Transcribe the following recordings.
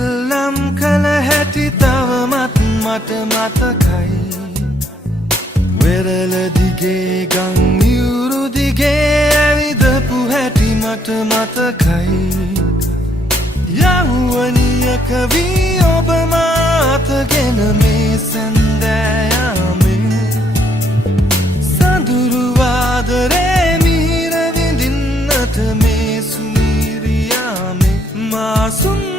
සෙල්ලම් කළ හැටි තවමත් මට මතකයි වෙරළ දිගේ ගම් යුරු දිගේ ඇවිදපු හැටි මට මතකයි යෞවනියක වී ඔබ මාතගෙන මේ සැන්දෑයාමේ සඳුරු ආදරේ මිහිර විඳින්නට මේ සුමීරියාමේ මා සුන්දර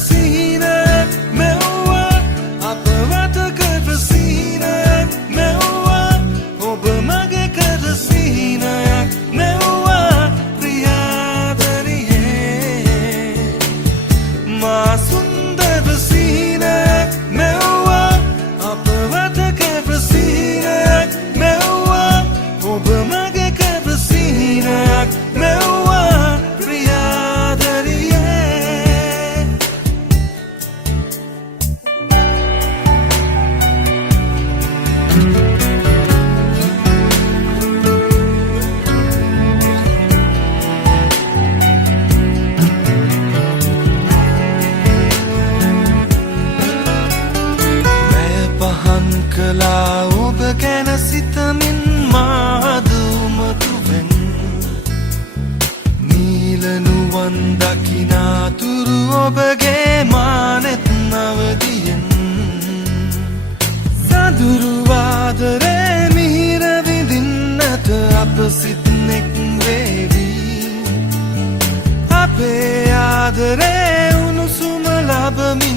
සිහිනයක් මෙව්වා අපවට කර සිහිනයක් මෙව්වා ඔබ මගේ කර සිහිනයක් මෙව්වා ප්‍රියාදරියේ මා සුන්දර සිහිනයක් මෙව්වා අපවට කර සිහිනයක් මෙව්වා ඔබ මගේ කර සිහිනයක් මෙව්වා ප්‍රියාදරියේ කලා ඔබ ගැන සිතමින් මාදුමතුවෙන් නීලනුවන් දකිනාතුරු ඔබගේ මානෙත් නවදියෙන් සඳුරු ආදරේ මිහිර විඳින්නට අප සිත්නෙක් වේවි අපේ ආදරේ උණුසුම ලබමි